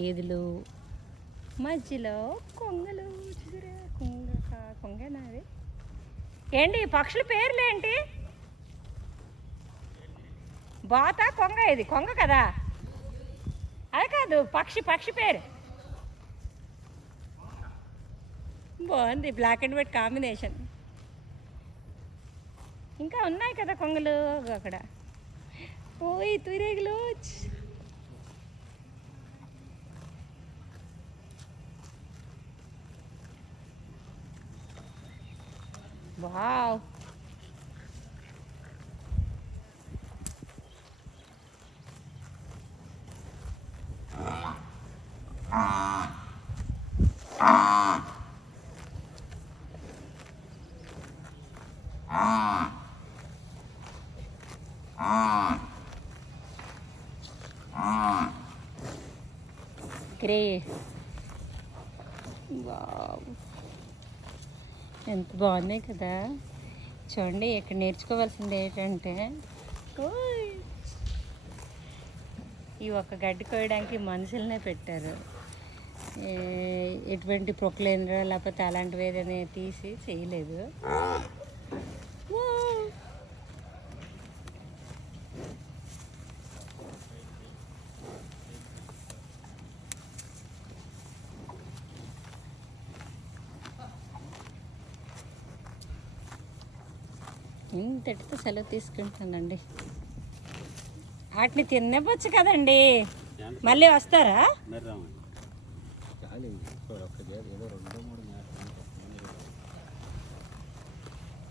ఏదులు మధ్యలో కొంగలు చూసారా? కొంగనా అది? ఏంటి పక్షుల పేర్లు ఏంటి? బాత కొంగ. ఇది కొంగ కదా? అది కాదు, పక్షి పేరు బాగుంది. Black and white combination. ఇంకా ఉన్నాయి కదా కొంగలు అక్కడ. ఓయ్ తురేగులు. Wow, grey. వావ్, ఎంత బాగున్నాయి కదా. చూడండి, ఇక్కడ నేర్చుకోవాల్సింది ఏంటంటే ఈ ఒక్క గడ్డి కోయడానికి మనుషులనే పెట్టారు. ఎటువంటి ప్రొక్లైనర్ లేకపోతే అలాంటివి ఏదైనా తీసి చేయలేదు. ఇంతటితో సెలవు తీసుకుంటానండి. వాటిని తినవచ్చు కదండి, మళ్ళీ వస్తారా?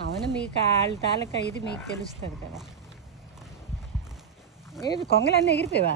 అవును, మీకు వాళ్ళ తాలూకా ఇది మీకు తెలుస్తుంది కదా. ఏది కొంగలన్నీ ఎగిరిపోయావా?